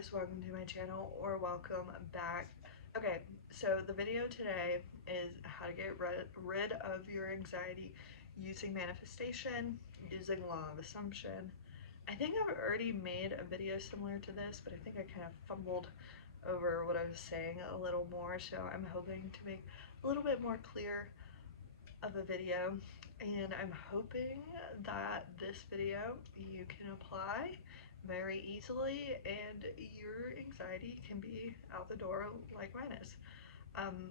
guys, welcome to my channel, or welcome back. Okay, so the video today is how to get rid of your anxiety using manifestation, using law of assumption. I think I've already made a video similar to this, but I think I kind of fumbled over what I was saying a little more, so I'm hoping to make a little bit more clear of a video, and I'm hoping that this video you can apply very easily and your anxiety can be out the door like mine is. Um,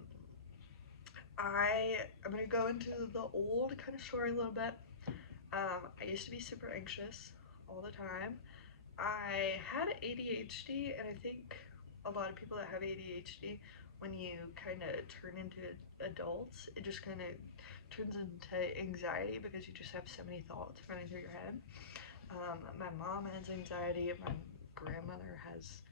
I'm gonna go into the old kind of story a little bit. I used to be super anxious all the time. I had ADHD, and I think a lot of people that have ADHD, when you kind of turn into adults, it just kind of turns into anxiety because you just have so many thoughts running through your head. My mom has anxiety, my grandmother has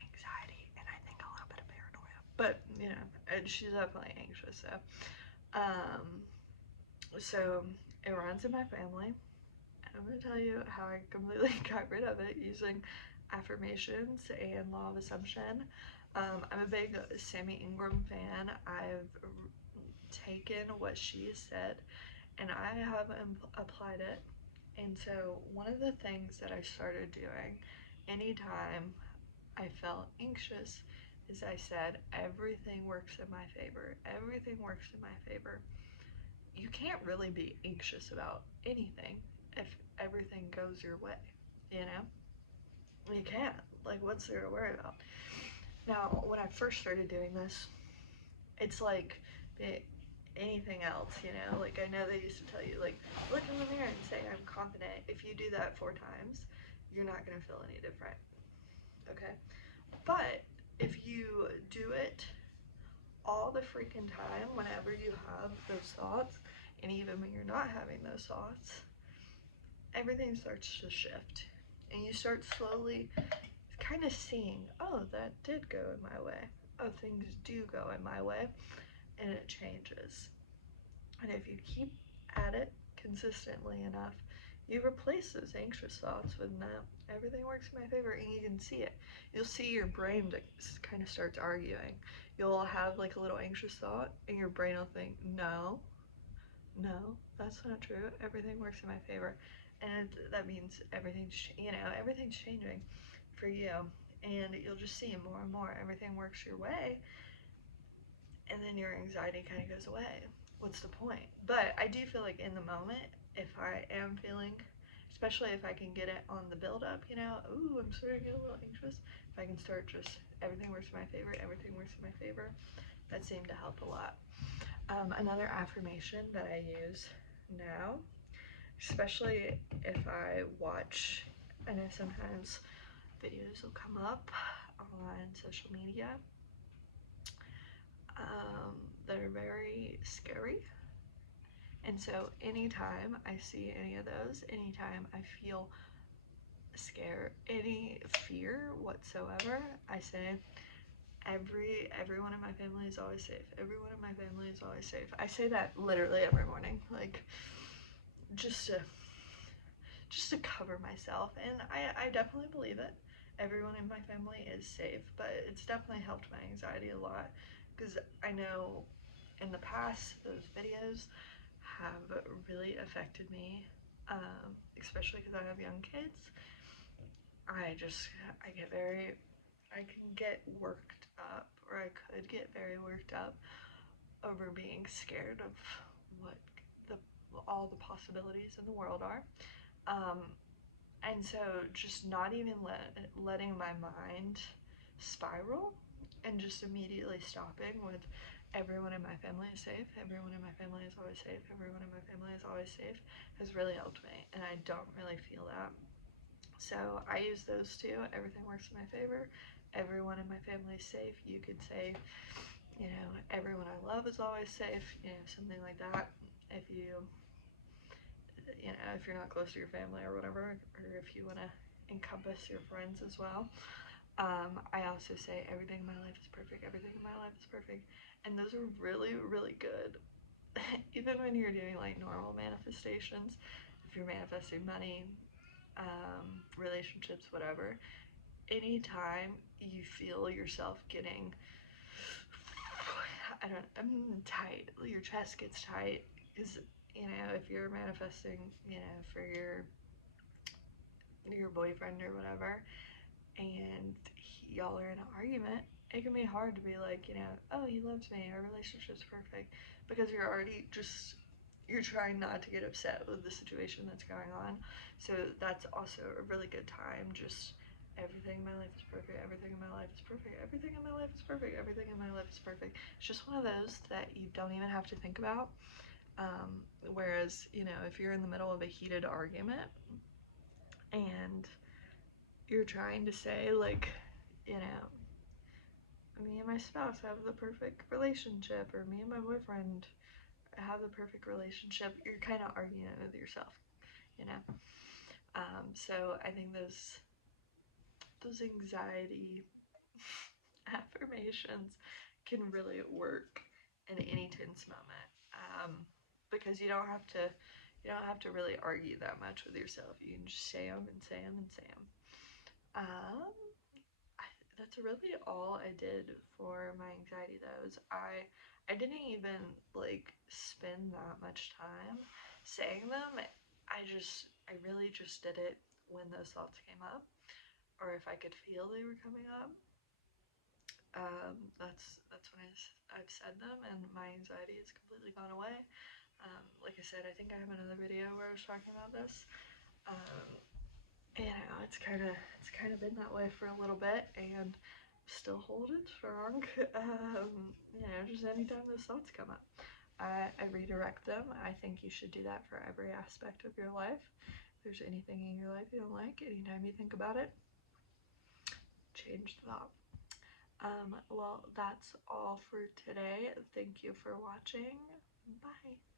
anxiety, and I think a little bit of paranoia. But, you know, she's definitely anxious, so. So it runs in my family. I'm going to tell you how I completely got rid of it using affirmations and law of assumption. I'm a big Sammy Ingram fan. I've taken what she has said and I have applied it. And so one of the things that I started doing anytime I felt anxious is I said, everything works in my favor. Everything works in my favor. You can't really be anxious about anything if everything goes your way, you know? You can't. Like, what's there to worry about? Now, when I first started doing this, it's like anything else, you know? Like, I know they used to tell you, like, look in the mirror and say, I'm confident. If you do that 4 times, you're not gonna feel any different, okay? But if you do it all the freaking time, whenever you have those thoughts, and even when you're not having those thoughts, everything starts to shift. And you start slowly kind of seeing, oh, that did go in my way. Oh, things do go in my way. And it changes. And if you keep at it consistently enough, you replace those anxious thoughts with no, everything works in my favor, and you can see it. You'll see your brain kind of starts arguing. You'll have like a little anxious thought, and your brain will think, no, that's not true. Everything works in my favor. And that means everything's, everything's changing for you. And you'll just see more and more, everything works your way, and then your anxiety kind of goes away. What's the point? But I do feel like in the moment, if I am feeling, especially if I can get it on the build up, ooh, I'm starting to get a little anxious. If I can start just everything works in my favor, everything works in my favor, that seemed to help a lot. Another affirmation that I use now, especially if I watch, I know sometimes videos will come up on social media that are very scary. And so anytime I see any of those, anytime I feel scared, any fear whatsoever, I say, everyone in my family is always safe. Everyone in my family is always safe. I say that literally every morning, like just to cover myself. And I definitely believe it. Everyone in my family is safe, but it's definitely helped my anxiety a lot because I know in the past those videos have really affected me, especially because I have young kids. I can get worked up, or I could get very worked up over being scared of what all the possibilities in the world are. And so just not even letting my mind spiral and just immediately stopping with everyone in my family is safe, everyone in my family is always safe, everyone in my family is always safe has really helped me, and I don't really feel that. So I use those two. Everything works in my favor. Everyone in my family is safe. You could say, everyone I love is always safe, something like that. If if you're not close to your family or whatever, or if you want to encompass your friends as well. I also say everything in my life is perfect, everything in my life is perfect, and those are really, really good. Even when you're doing like normal manifestations, if you're manifesting money, relationships, whatever, anytime you feel yourself getting, I'm tight, your chest gets tight, because, you know, if you're manifesting, you know, for your boyfriend or whatever, and y'all are in an argument, it can be hard to be like, you know, oh, he loves me, our relationship's perfect, because you're already just, you're trying not to get upset with the situation that's going on. So that's also a really good time. Just everything in my life is perfect, everything in my life is perfect, everything in my life is perfect, everything in my life is perfect. It's just one of those that you don't even have to think about. Whereas, you know, if you're in the middle of a heated argument and you're trying to say, like, you know, me and my spouse have the perfect relationship, or me and my boyfriend have the perfect relationship, you're kind of arguing with yourself, you know. So I think those anxiety affirmations can really work in any tense moment, because you don't have to really argue that much with yourself. You can just say them and say them and say them. Um, that's really all I did for my anxiety though. I didn't even like spend that much time saying them. I really just did it when those thoughts came up, or if I could feel they were coming up. That's when I've said them, and my anxiety has completely gone away. Like I said, I think I have another video where I was talking about this. Um, you know, it's kind of been that way for a little bit, and still holding strong. You know, just anytime those thoughts come up, I redirect them. I think you should do that for every aspect of your life. If there's anything in your life you don't like, anytime you think about it, change the thought. Well, that's all for today. Thank you for watching. Bye.